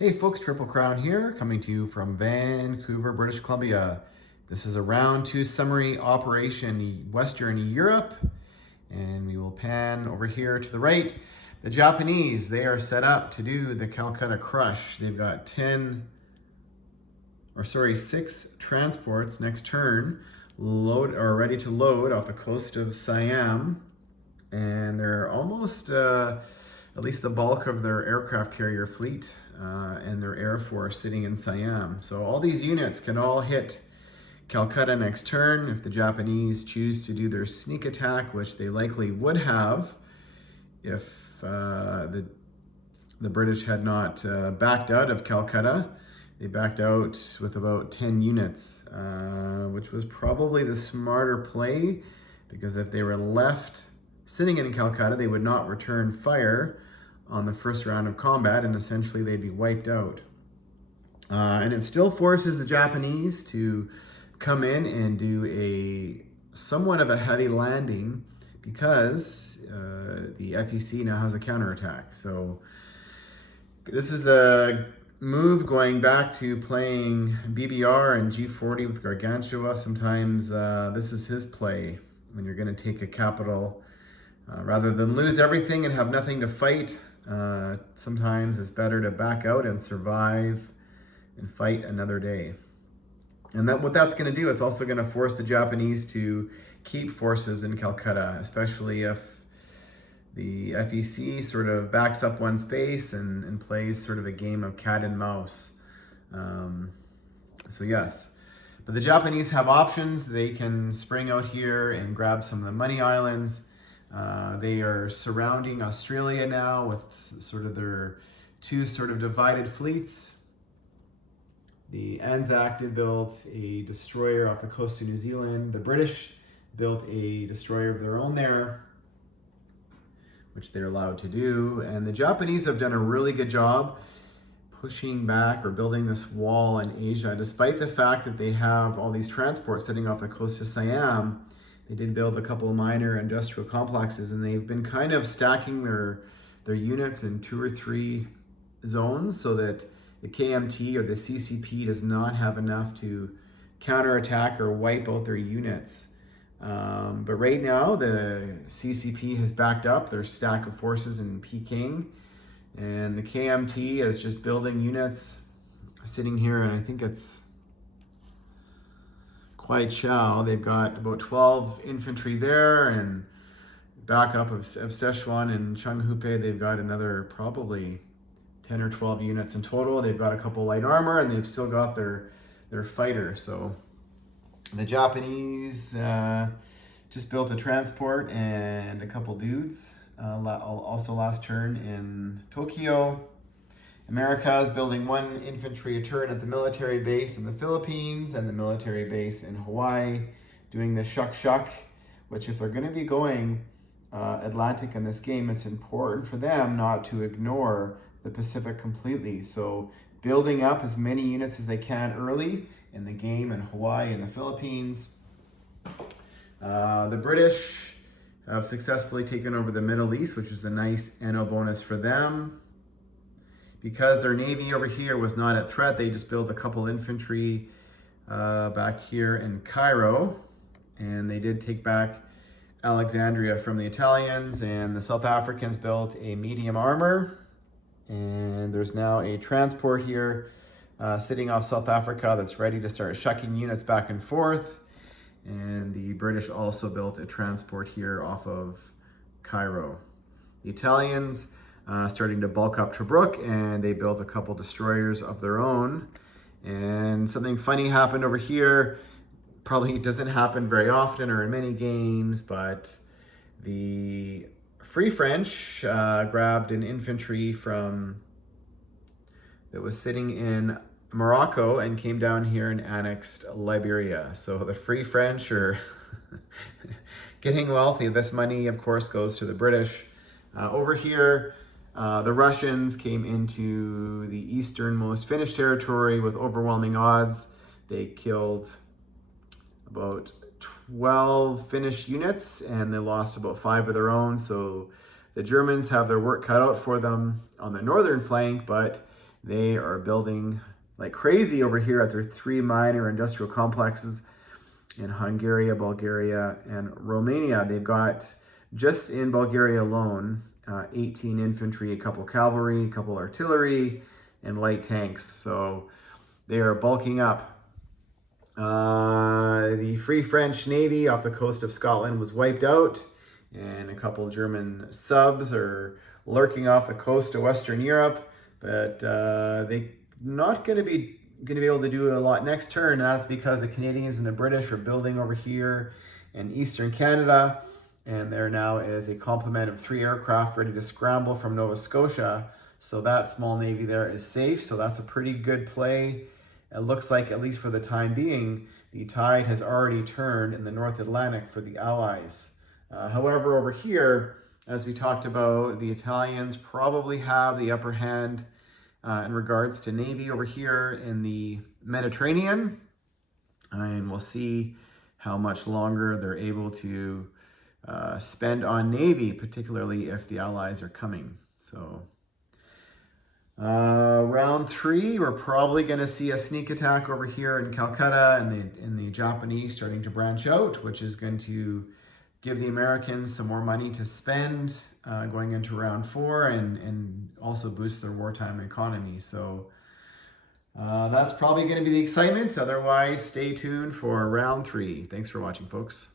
Hey folks, Triple Crown here, coming to you from Vancouver, British Columbia. This is a round two summary operation Western Europe, and we will pan over here to the right. The Japanese, they are set up to do the Calcutta Crush. They've got 6 transports next turn ready to load off the coast of Siam, and they're almost at least the bulk of their aircraft carrier fleet and their air force sitting in Siam. So all these units can all hit Calcutta next turn if the Japanese choose to do their sneak attack, which they likely would have if the British had not backed out of Calcutta. They backed out with about 10 units, which was probably the smarter play, because if they were left sitting in Calcutta, they would not return fire on the first round of combat, and essentially they'd be wiped out. And it still forces the Japanese to come in and do a somewhat of a heavy landing, because the FEC now has a counterattack. So this is a move going back to playing BBR and G40 with Gargantua. Sometimes this is his play when you're going to take a capital. Rather than lose everything and have nothing to fight, sometimes it's better to back out and survive and fight another day. And what that's going to do, it's also going to force the Japanese to keep forces in Calcutta, especially if the FEC sort of backs up one space and plays sort of a game of cat and mouse. So yes, but the Japanese have options. They can spring out here and grab some of the money islands. They are surrounding Australia now with sort of their two sort of divided fleets. The Anzac did build a destroyer off the coast of New Zealand. The British built a destroyer of their own there, which they're allowed to do. And the Japanese have done a really good job pushing back or building this wall in Asia, despite the fact that they have all these transports sitting off the coast of Siam. They did build a couple of minor industrial complexes, and they've been kind of stacking their units in 2 or 3 zones so that the KMT or the CCP does not have enough to counterattack or wipe out their units. But right now, the CCP has backed up their stack of forces in Peking, and the KMT is just building units sitting here, and I think it's Kwaichou. They've got about 12 infantry there, and backup of Sichuan and Changhupe, they've got another probably 10 or 12 units in total. They've got a couple light armor, and they've still got their fighter. So the Japanese just built a transport and a couple dudes also last turn in Tokyo. America is building 1 infantry a turn at the military base in the Philippines and the military base in Hawaii, doing the shuck, which if they're going to be going Atlantic in this game, it's important for them not to ignore the Pacific completely. So building up as many units as they can early in the game in Hawaii and the Philippines. The British have successfully taken over the Middle East, which is a nice NO bonus for them. Because their navy over here was not at threat, they just built a couple infantry back here in Cairo, and they did take back Alexandria from the Italians, and the South Africans built a medium armor, and there's now a transport here sitting off South Africa that's ready to start shucking units back and forth, and the British also built a transport here off of Cairo. The Italians starting to bulk up Tobruk, and they built a couple destroyers of their own. And something funny happened over here. Probably doesn't happen very often or in many games, but the Free French grabbed an infantry that was sitting in Morocco and came down here and annexed Liberia. So the Free French are getting wealthy. This money, of course, goes to the British. Over here, the Russians came into the easternmost Finnish territory with overwhelming odds. They killed about 12 Finnish units, and they lost about 5 of their own. So the Germans have their work cut out for them on the northern flank, but They are building like crazy over here at their 3 minor industrial complexes in Hungary, Bulgaria, and Romania. They've got, just in Bulgaria alone, 18 infantry, a couple cavalry, a couple artillery, and light tanks. So they are bulking up. The Free French Navy off the coast of Scotland was wiped out, and a couple German subs are lurking off the coast of Western Europe, but they not going to be able to do a lot next turn. And that's because the Canadians and the British are building over here in Eastern Canada, and there now is a complement of 3 aircraft ready to scramble from Nova Scotia. So that small navy there is safe. So that's a pretty good play. It looks like, at least for the time being, the tide has already turned in the North Atlantic for the Allies. However, over here, as we talked about, the Italians probably have the upper hand in regards to Navy over here in the Mediterranean. And we'll see how much longer they're able to spend on Navy, particularly if the Allies are coming. So round 3, we're probably going to see a sneak attack over here in Calcutta, and the Japanese starting to branch out, which is going to give the Americans some more money to spend going into round 4, and also boost their wartime economy. So that's probably going to be the excitement. Otherwise, stay tuned for round 3. Thanks for watching, folks.